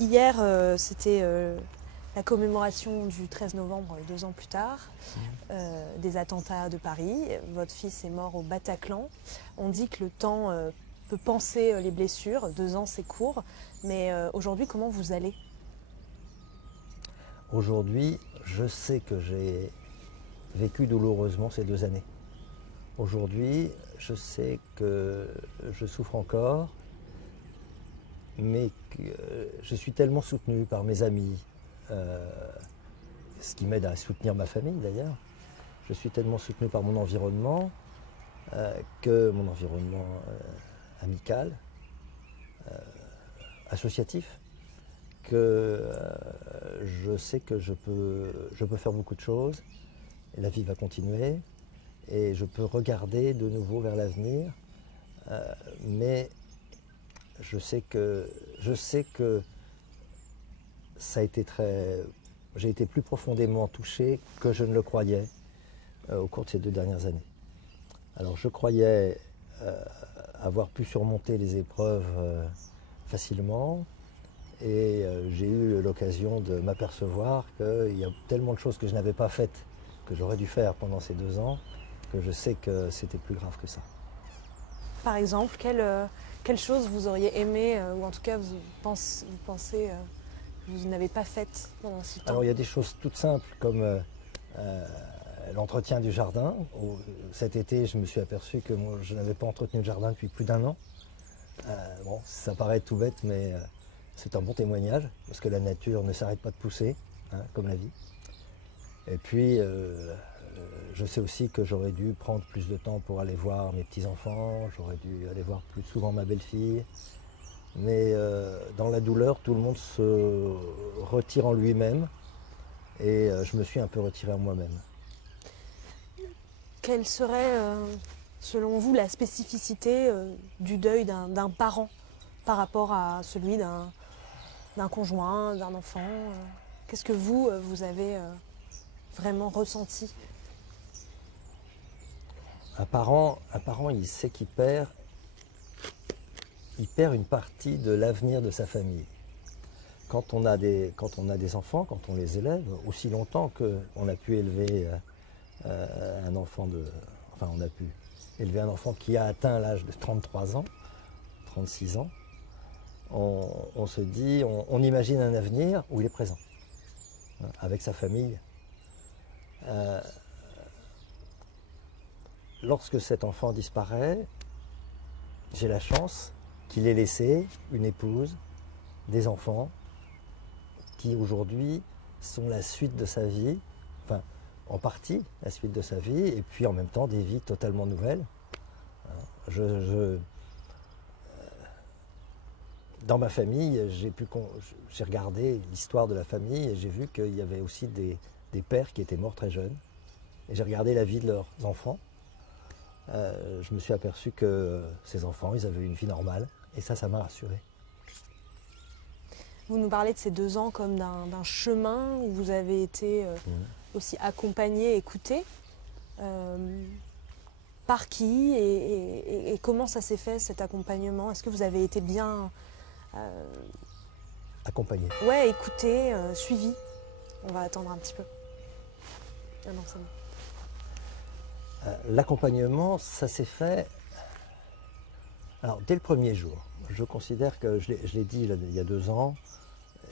Hier, c'était la commémoration du 13 novembre, 2 ans plus tard, des attentats de Paris. Votre fils est mort au Bataclan. On dit que le temps peut panser les blessures. 2 ans, c'est court. Mais aujourd'hui, comment vous allez? Aujourd'hui, je sais que j'ai vécu douloureusement ces 2 années. Aujourd'hui, je sais que je souffre encore, mais que je suis tellement soutenu par mes amis, ce qui m'aide à soutenir ma famille d'ailleurs. Je suis tellement soutenu par mon environnement, que mon environnement amical, associatif, que je sais que je peux faire beaucoup de choses, et la vie va continuer, et je peux regarder de nouveau vers l'avenir, mais je sais que ça a été j'ai été plus profondément touché que je ne le croyais au cours de ces 2 dernières années. Alors je croyais avoir pu surmonter les épreuves facilement, et j'ai eu l'occasion de m'apercevoir qu'il y a tellement de choses que je n'avais pas faites, que j'aurais dû faire pendant ces 2 ans, que je sais que c'était plus grave que ça. Par exemple, quelle chose vous auriez aimé, ou en tout cas vous pensez que vous n'avez pas faite pendant ce temps? Alors il y a des choses toutes simples comme l'entretien du jardin. Cet été, je me suis aperçu que je n'avais pas entretenu le jardin depuis plus d'1 an. Bon, ça paraît tout bête, mais c'est un bon témoignage, parce que la nature ne s'arrête pas de pousser, hein, comme la vie. Et puis, je sais aussi que j'aurais dû prendre plus de temps pour aller voir mes petits-enfants, j'aurais dû aller voir plus souvent ma belle-fille. Mais dans la douleur, tout le monde se retire en lui-même, et je me suis un peu retiré en moi-même. Quelle serait, selon vous, la spécificité du deuil d'un parent par rapport à celui d'un conjoint, d'un enfant? Qu'est-ce que vous avez vraiment ressenti? Un parent, il sait qu'il perd une partie de l'avenir de sa famille. Quand on a des enfants, quand on les élève, aussi longtemps qu'on a pu élever un enfant on a pu élever un enfant qui a atteint l'âge de 33 ans, 36 ans, on se dit, on imagine un avenir où il est présent, hein, avec sa famille. Lorsque cet enfant disparaît, j'ai la chance qu'il ait laissé une épouse, des enfants, qui aujourd'hui sont la suite de sa vie, enfin en partie la suite de sa vie, et puis en même temps des vies totalement nouvelles. Dans ma famille, j'ai regardé l'histoire de la famille et j'ai vu qu'il y avait aussi des pères qui étaient morts très jeunes. Et j'ai regardé la vie de leurs enfants. Je me suis aperçu que ces enfants, ils avaient une vie normale, et ça m'a rassuré. Vous nous parlez de ces 2 ans comme d'un chemin où vous avez été aussi accompagné, écouté. Par qui et comment ça s'est fait, cet accompagnement? Est-ce que vous avez été bien Accompagné. ouais, écouté, suivi? On va attendre un petit peu. Ah non, c'est bon. L'accompagnement, ça s'est fait dès le premier jour. Je considère que, je l'ai dit il y a 2 ans,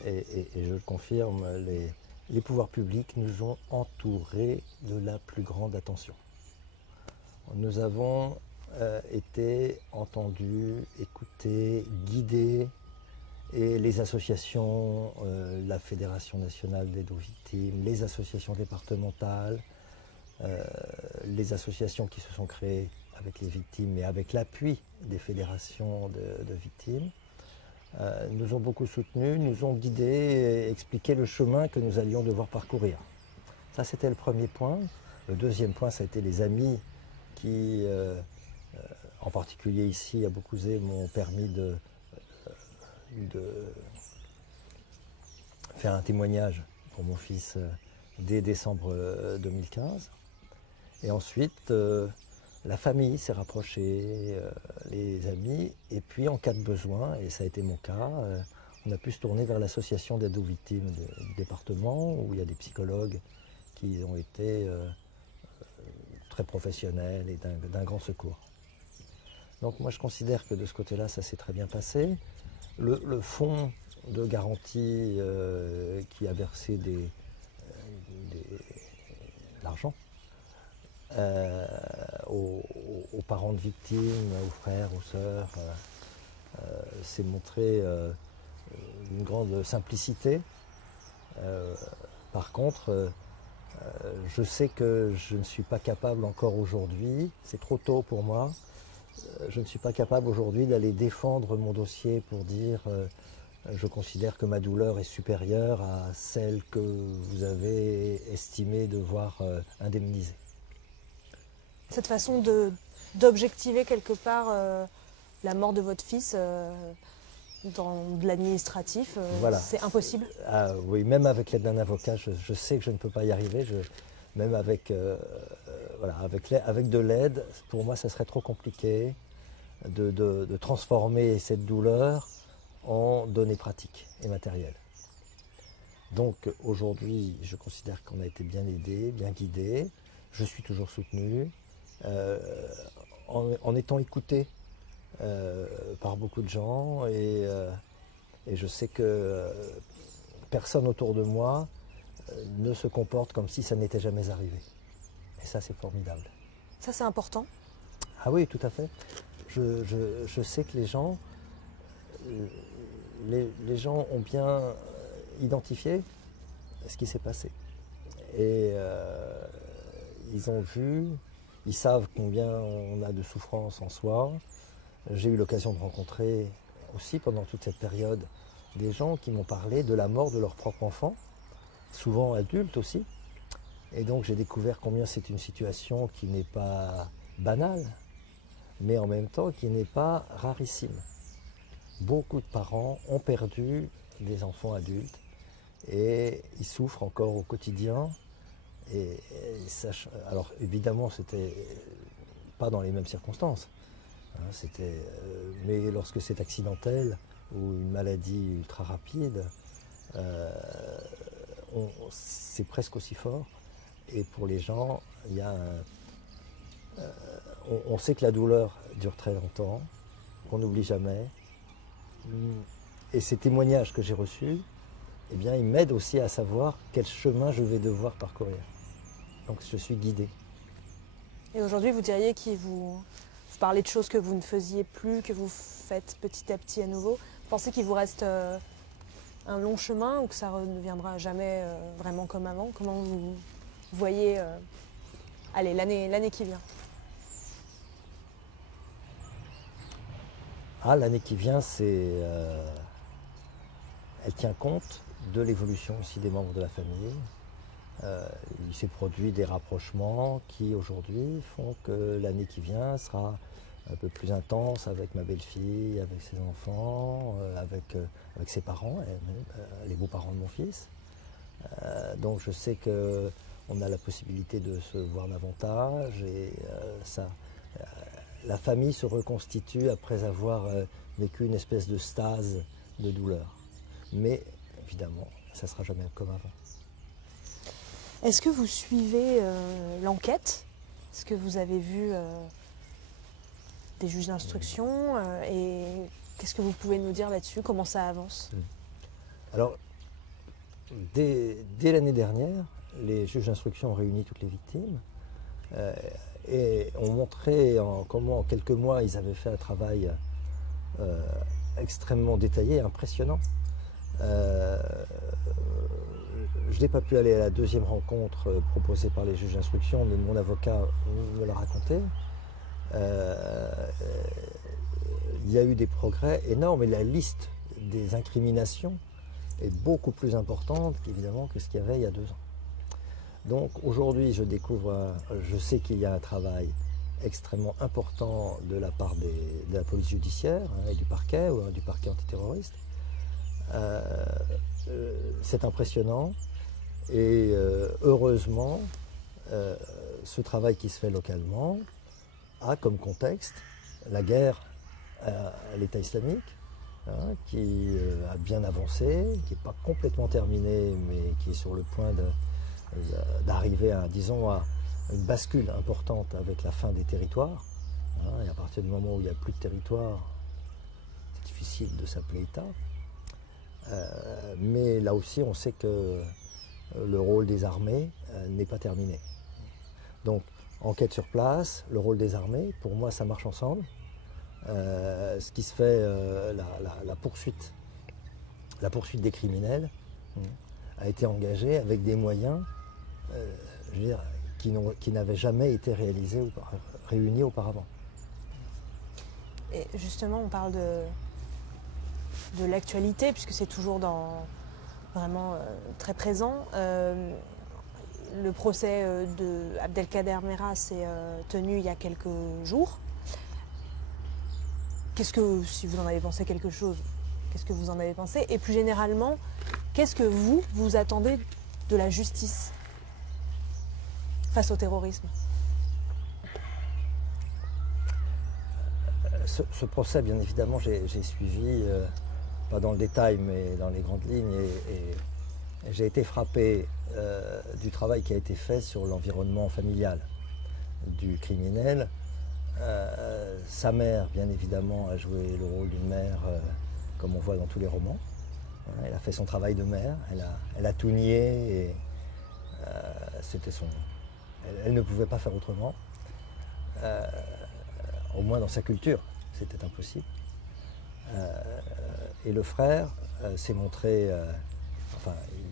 et je le confirme, les pouvoirs publics nous ont entourés de la plus grande attention. Nous avons été entendus, écoutés, guidés, et les associations, la Fédération nationale d'aide aux victimes, les associations départementales, les associations qui se sont créées avec les victimes et avec l'appui des fédérations de victimes, nous ont beaucoup soutenus, nous ont guidés et expliqué le chemin que nous allions devoir parcourir. Ça, c'était le premier point. Le deuxième point, ça a été les amis qui, en particulier ici à Beaucouzé, m'ont permis de faire un témoignage pour mon fils dès décembre 2015. Et ensuite, la famille s'est rapprochée, les amis, et puis en cas de besoin, et ça a été mon cas, on a pu se tourner vers l'association d'aide aux victimes du département, où il y a des psychologues qui ont été très professionnels et d'un grand secours. Donc moi je considère que de ce côté-là, ça s'est très bien passé. Le fonds de garantie qui a versé de l'argent aux parents de victimes, aux frères, aux sœurs, s'est montré une grande simplicité. Par contre, je sais que je ne suis pas capable encore aujourd'hui, c'est trop tôt pour moi, je ne suis pas capable aujourd'hui d'aller défendre mon dossier pour dire je considère que ma douleur est supérieure à celle que vous avez estimé devoir indemniser. Cette façon d'objectiver quelque part la mort de votre fils dans de l'administratif, voilà. C'est impossible? Oui, même avec l'aide d'un avocat, je sais que je ne peux pas y arriver. Même avec, voilà, avec de l'aide, pour moi, ça serait trop compliqué de transformer cette douleur en données pratiques et matérielles. Donc aujourd'hui, je considère qu'on a été bien aidé, bien guidé. Je suis toujours soutenu, en étant écouté par beaucoup de gens, et je sais que personne autour de moi ne se comporte comme si ça n'était jamais arrivé. Et ça, c'est formidable. Ça, c'est important? Ah oui, tout à fait. Je sais que les gens ont bien identifié ce qui s'est passé. Et ils ont vu, ils savent combien on a de souffrance en soi. J'ai eu l'occasion de rencontrer aussi pendant toute cette période des gens qui m'ont parlé de la mort de leur propre enfant, souvent adultes aussi. Et donc j'ai découvert combien c'est une situation qui n'est pas banale, mais en même temps qui n'est pas rarissime. Beaucoup de parents ont perdu des enfants adultes et ils souffrent encore au quotidien. Alors évidemment, c'était pas dans les mêmes circonstances. Mais lorsque c'est accidentel ou une maladie ultra rapide, c'est presque aussi fort. Et pour les gens, on sait que la douleur dure très longtemps, qu'on n'oublie jamais. Et ces témoignages que j'ai reçus, eh bien, ils m'aident aussi à savoir quel chemin je vais devoir parcourir. Donc je suis guidé. Et aujourd'hui, vous diriez vous parlez de choses que vous ne faisiez plus, que vous faites petit à petit à nouveau. Vous pensez qu'il vous reste un long chemin ou que ça ne reviendra jamais vraiment comme avant? Comment vous voyez allez, l'année qui vient? L'année qui vient, elle tient compte de l'évolution aussi des membres de la famille. Il s'est produit des rapprochements qui aujourd'hui font que l'année qui vient sera un peu plus intense avec ma belle-fille, avec ses enfants, avec ses parents, les beaux-parents de mon fils. Donc je sais qu'on a la possibilité de se voir davantage et la famille se reconstitue après avoir vécu une espèce de stase de douleur. Mais évidemment, ça ne sera jamais comme avant. Est-ce que vous suivez l'enquête? Est-ce que vous avez vu des juges d'instruction et qu'est-ce que vous pouvez nous dire là-dessus? Comment ça avance? Alors, dès l'année dernière, les juges d'instruction ont réuni toutes les victimes et ont montré comment en quelques mois ils avaient fait un travail extrêmement détaillé, impressionnant. Je n'ai pas pu aller à la deuxième rencontre proposée par les juges d'instruction, mais mon avocat me l'a raconté. Il y a eu des progrès énormes et la liste des incriminations est beaucoup plus importante évidemment que ce qu'il y avait il y a 2 ans. Donc aujourd'hui je sais qu'il y a un travail extrêmement important de la part de la police judiciaire et du parquet antiterroriste. C'est impressionnant et heureusement ce travail qui se fait localement a comme contexte la guerre à l'État islamique, qui a bien avancé, qui n'est pas complètement terminé, mais qui est sur le point d'arriver à, disons, à une bascule importante avec la fin des territoires. Et à partir du moment où il n'y a plus de territoire, c'est difficile de s'appeler État. Mais là aussi, on sait que le rôle des armées n'est pas terminé. Donc, enquête sur place, le rôle des armées, pour moi, ça marche ensemble. Ce qui se fait, la poursuite des criminels a été engagée avec des moyens je veux dire, qui n'avaient jamais été réunis auparavant. Et justement, on parle de l'actualité, puisque c'est toujours vraiment très présent. Le procès de Abdelkader Merah s'est tenu il y a quelques jours. Si vous en avez pensé quelque chose, qu'est-ce que vous en avez pensé? Et plus généralement, qu'est-ce que vous attendez de la justice face au terrorisme? Ce procès, bien évidemment, j'ai suivi, pas dans le détail, mais dans les grandes lignes, et j'ai été frappé du travail qui a été fait sur l'environnement familial du criminel. Sa mère, bien évidemment, a joué le rôle d'une mère, comme on voit dans tous les romans. Elle a fait son travail de mère, elle a tout nié, et elle ne pouvait pas faire autrement. Au moins dans sa culture, c'était impossible. Et le frère s'est montré,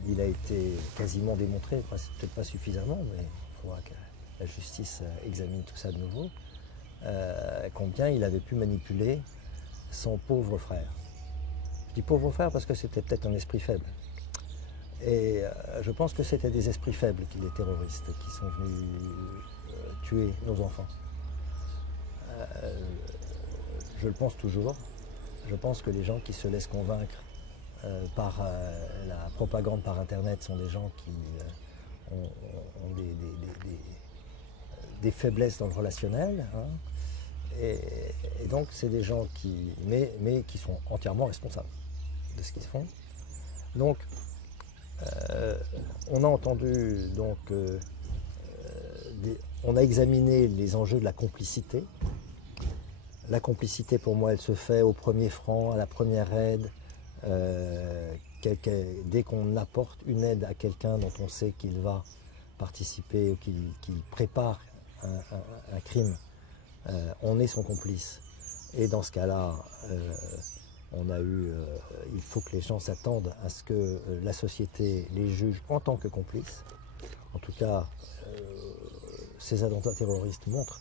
il a été quasiment démontré, peut-être pas suffisamment, mais il faudra que la justice examine tout ça de nouveau, combien il avait pu manipuler son pauvre frère. Je dis pauvre frère parce que c'était peut-être un esprit faible. Et je pense que c'était des esprits faibles, les terroristes, qui sont venus tuer nos enfants. Je le pense toujours. Je pense que les gens qui se laissent convaincre par la propagande par Internet sont des gens qui ont des faiblesses dans le relationnel. Et donc, c'est des gens mais qui sont entièrement responsables de ce qu'ils font. Donc, on a entendu, on a examiné les enjeux de la complicité. La complicité, pour moi, elle se fait au premier franc, à la première aide. Dès qu'on apporte une aide à quelqu'un dont on sait qu'il va participer ou qu'il prépare un crime, on est son complice. Et dans ce cas-là, il faut que les gens s'attendent à ce que la société les juge en tant que complices. En tout cas, ces attentats terroristes montrent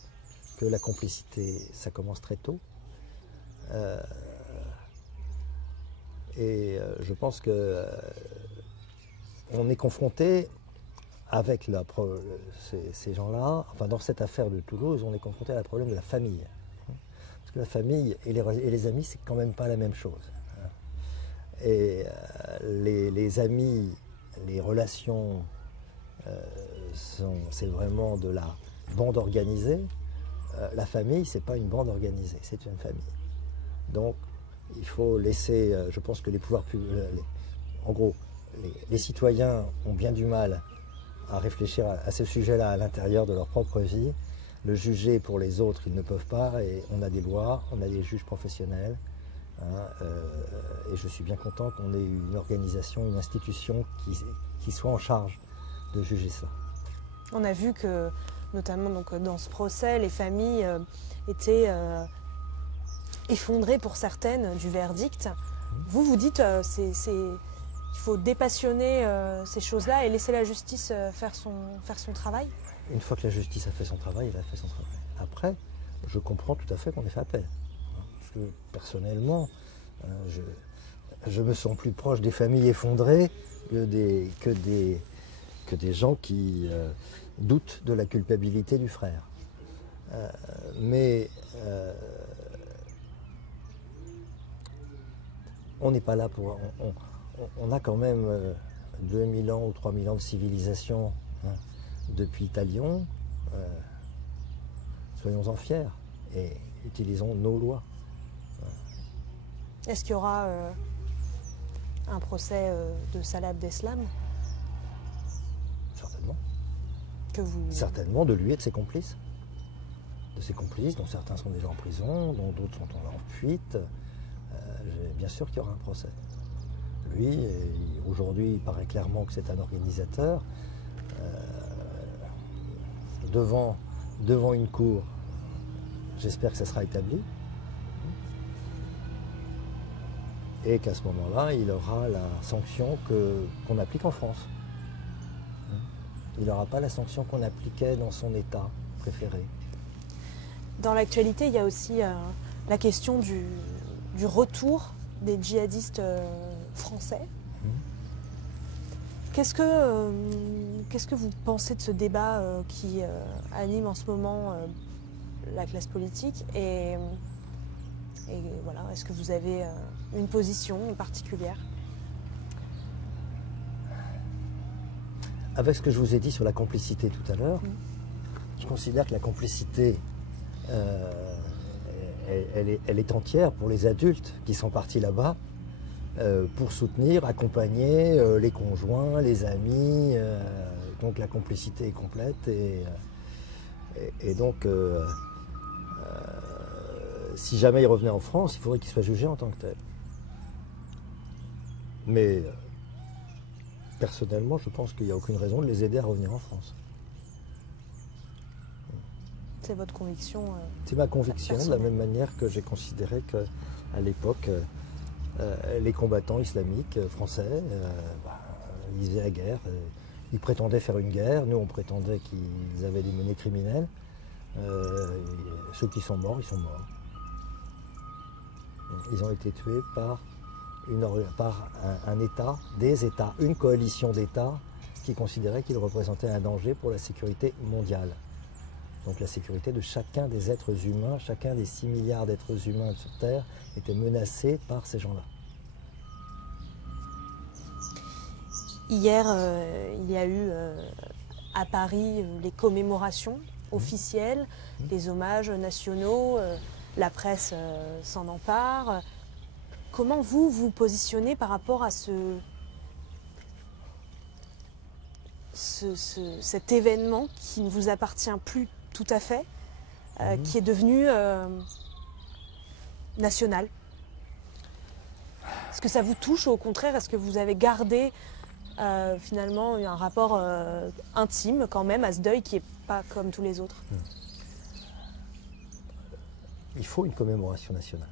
que la complicité, ça commence très tôt. Je pense que on est confronté avec ces gens-là, enfin dans cette affaire de Toulouse, on est confronté à un problème de la famille. Parce que la famille et les amis, c'est quand même pas la même chose. Et les amis, les relations, c'est vraiment de la bande organisée. La famille, c'est pas une bande organisée, c'est une famille. Donc, il faut laisser, je pense que les pouvoirs publics, en gros, les citoyens ont bien du mal à réfléchir à ce sujet-là à l'intérieur de leur propre vie. Le juger pour les autres, ils ne peuvent pas, et on a des lois, on a des juges professionnels, et je suis bien content qu'on ait une organisation, une institution qui soit en charge de juger ça. On a vu que, notamment donc, dans ce procès, les familles étaient effondrées pour certaines du verdict. Vous dites qu'il faut dépassionner ces choses-là et laisser la justice faire son travail? Une fois que la justice a fait son travail, elle a fait son travail. Après, je comprends tout à fait qu'on ait fait appel. Parce que personnellement, je me sens plus proche des familles effondrées que des gens qui doutent de la culpabilité du frère. Mais on n'est pas là pour... On a quand même 2000 ans ou 3000 ans de civilisation depuis Talion. Soyons-en fiers et utilisons nos lois. Est-ce qu'il y aura un procès de Salah Abdeslam Certainement. que vous... Certainement de lui et de ses complices. De ses complices, dont certains sont déjà en prison, dont d'autres sont en fuite. Bien sûr qu'il y aura un procès. Lui, aujourd'hui, il paraît clairement que c'est un organisateur. Devant une cour, j'espère que ça sera établi. Et qu'à ce moment-là, il aura la sanction qu'on applique en France. Il n'aura pas la sanction qu'on appliquait dans son État préféré. Dans l'actualité, il y a aussi la question du retour des djihadistes français. Qu'est-ce que vous pensez de ce débat qui anime en ce moment la classe politique et voilà, est-ce que vous avez une position particulière? Avec ce que je vous ai dit sur la complicité tout à l'heure, je considère que la complicité, elle est entière pour les adultes qui sont partis là-bas pour soutenir, accompagner les conjoints, les amis. Donc la complicité est complète et donc si jamais il revenait en France, il faudrait qu'il soit jugé en tant que tel. Mais personnellement, je pense qu'il n'y a aucune raison de les aider à revenir en France. C'est votre conviction C'est ma conviction, de la personnelle. même manière que j'ai considéré qu'à l'époque, les combattants islamiques français, ils faisaient la guerre. Ils prétendaient faire une guerre, nous on prétendait qu'ils avaient des menées criminelles. Ceux qui sont morts, ils sont morts. Ils ont été tués par un État, des États, une coalition d'États qui considérait qu'ils représentaient un danger pour la sécurité mondiale. Donc la sécurité de chacun des êtres humains, chacun des 6 milliards d'êtres humains sur Terre était menacé par ces gens-là. Hier, il y a eu à Paris les commémorations officielles, les hommages nationaux, la presse s'en empare. Comment vous vous positionnez par rapport à cet événement qui ne vous appartient plus tout à fait, qui est devenu national? Est-ce que ça vous touche ou au contraire, est-ce que vous avez gardé finalement un rapport intime quand même à ce deuil qui n'est pas comme tous les autres? Il faut une commémoration nationale.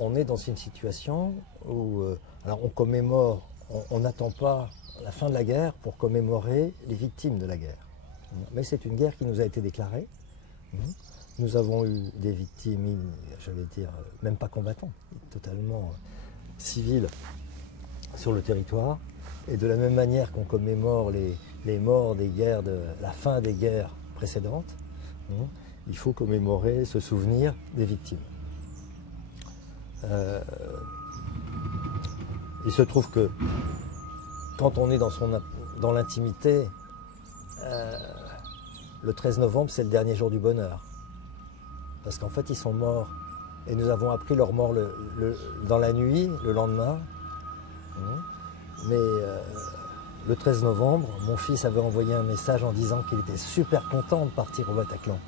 On est dans une situation où alors on commémore, on n'attend pas la fin de la guerre pour commémorer les victimes de la guerre. Mais c'est une guerre qui nous a été déclarée. Nous avons eu des victimes, j'allais dire, même pas combattants, totalement civils sur le territoire. Et de la même manière qu'on commémore les morts des guerres, de la fin des guerres précédentes, il faut commémorer ce souvenir des victimes. Il se trouve que quand on est dans l'intimité, le 13 novembre, c'est le dernier jour du bonheur. Parce qu'en fait, ils sont morts. Et nous avons appris leur mort dans la nuit, le lendemain. Mais le 13 novembre, mon fils avait envoyé un message en disant qu'il était super content de partir au Bataclan.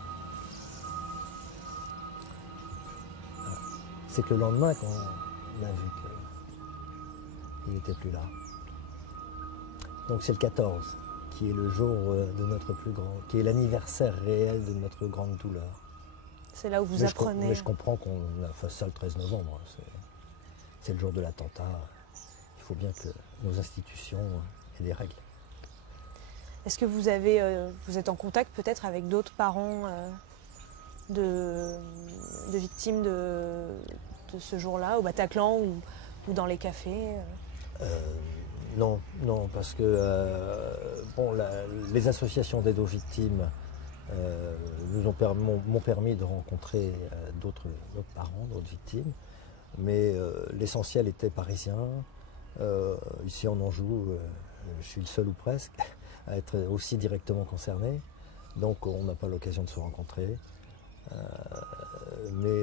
C'est que le lendemain qu'on a vu qu'il n'était plus là. Donc c'est le 14, qui est le jour de notre plus grand, qui est l'anniversaire réel de notre grande douleur. C'est là où vous apprenez. Mais je comprends qu'on fasse ça le 13 novembre. C'est le jour de l'attentat. Il faut bien que nos institutions aient des règles. Est-ce que vous êtes en contact peut-être avec d'autres parents de victimes de ce jour-là, au Bataclan ou dans les cafés? Non, parce que les associations d'aide aux victimes m'ont permis de rencontrer d'autres parents, d'autres victimes, mais l'essentiel était parisien. Ici en Anjou, je suis le seul ou presque à être aussi directement concerné, donc on n'a pas l'occasion de se rencontrer. Mais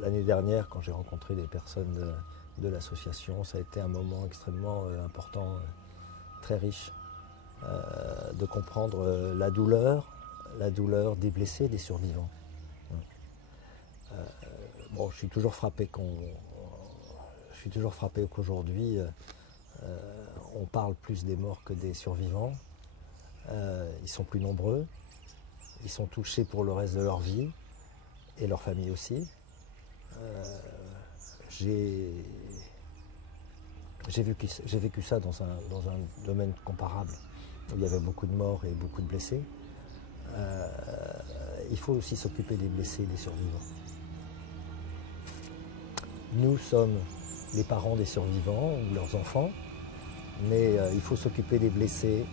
l'année dernière, quand j'ai rencontré les personnes de l'association, ça a été un moment extrêmement important, très riche, de comprendre la douleur des blessés, des survivants. Bon, je suis toujours frappé qu'aujourd'hui, on parle plus des morts que des survivants. Ils sont plus nombreux, ils sont touchés pour le reste de leur vie, et leur famille aussi. J'ai vécu ça dans un domaine comparable, où il y avait beaucoup de morts et beaucoup de blessés. Il faut aussi s'occuper des blessés et des survivants. Nous sommes les parents des survivants ou leurs enfants, mais il faut s'occuper des blessés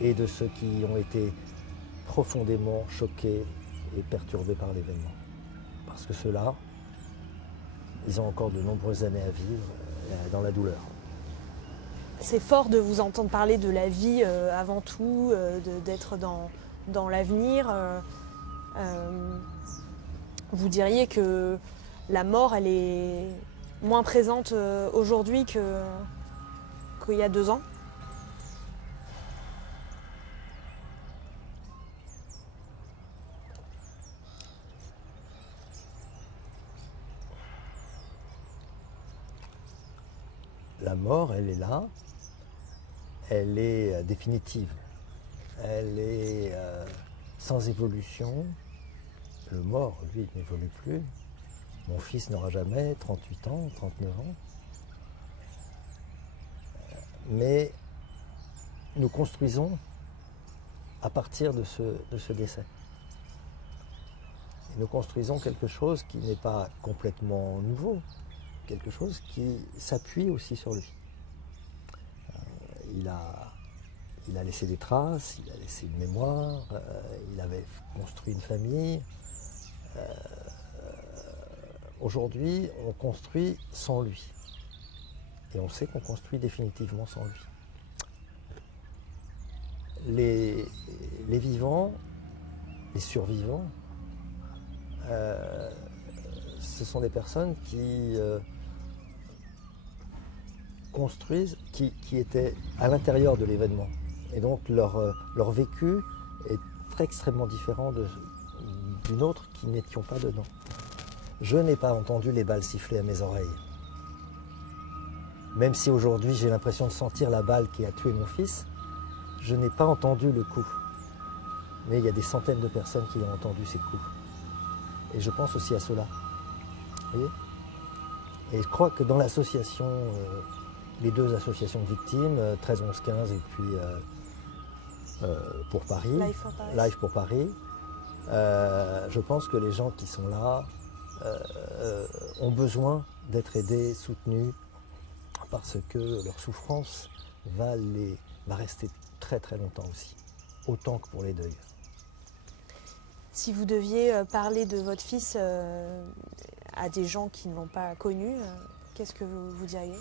et de ceux qui ont été profondément choqués et perturbés par l'événement. Parce que ceux-là, ils ont encore de nombreuses années à vivre dans la douleur. C'est fort de vous entendre parler de la vie avant tout, d'être dans l'avenir. Vous diriez que la mort, elle est moins présente aujourd'hui qu'il y a 2 ans? La mort, elle est là, elle est définitive, elle est sans évolution. Le mort, lui, n'évolue plus. Mon fils n'aura jamais 38 ans, 39 ans. Mais nous construisons à partir de ce décès. Et nous construisons quelque chose qui n'est pas complètement nouveau, quelque chose qui s'appuie aussi sur lui. Il a laissé des traces, il a laissé une mémoire, il avait construit une famille. Aujourd'hui, on construit sans lui. Et on sait qu'on construit définitivement sans lui. Les vivants, les survivants, ce sont des personnes qui construisent, qui étaient à l'intérieur de l'événement. Et donc leur vécu est extrêmement différent d'une autre qui n'étions pas dedans. Je n'ai pas entendu les balles siffler à mes oreilles. Même si aujourd'hui j'ai l'impression de sentir la balle qui a tué mon fils, je n'ai pas entendu le coup. Mais il y a des centaines de personnes qui ont entendu ces coups. Et je pense aussi à cela. Vous voyez ? Et je crois que dans l'association, les 2 associations de victimes, 13 11 15 et puis pour Paris, Life pour Paris, je pense que les gens qui sont là ont besoin d'être aidés, soutenus, parce que leur souffrance va rester très très longtemps aussi, autant que pour les deuils. Si vous deviez parler de votre fils à des gens qui ne l'ont pas connu, qu'est-ce que vous diriez ?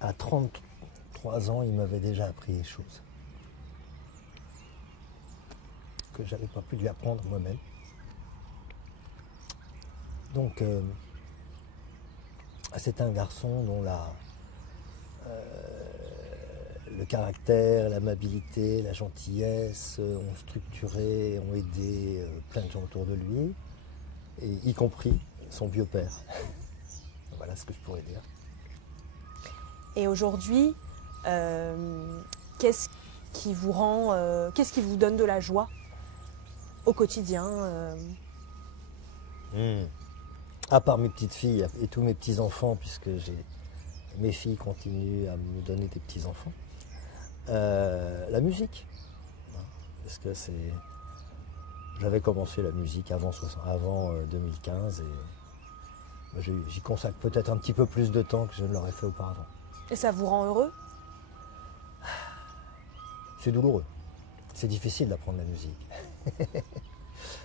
À 33 ans, il m'avait déjà appris des choses que je n'avais pas pu lui apprendre moi-même. Donc, c'est un garçon dont le caractère, l'amabilité, la gentillesse ont structuré, ont aidé plein de gens autour de lui, et y compris son vieux père. Voilà ce que je pourrais dire. Et aujourd'hui, qu'est-ce qui vous donne de la joie au quotidien À part mes petites filles et tous mes petits-enfants, puisque mes filles continuent à me donner des petits-enfants, la musique. Parce que j'avais commencé la musique avant 2015 et j'y consacre peut-être un petit peu plus de temps que je ne l'aurais fait auparavant. Et ça vous rend heureux? C'est douloureux. C'est difficile d'apprendre la musique.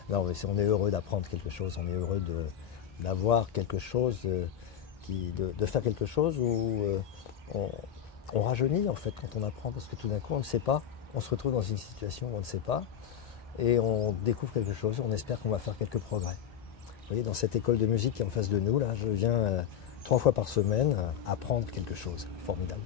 Non, mais si on est heureux d'apprendre quelque chose, on est heureux d'avoir quelque chose, de faire quelque chose où on rajeunit en fait quand on apprend, parce que tout d'un coup on ne sait pas, on se retrouve dans une situation où on ne sait pas, et on découvre quelque chose, on espère qu'on va faire quelques progrès. Vous voyez, dans cette école de musique qui est en face de nous, là, je viens 3 fois par semaine apprendre quelque chose. Formidable.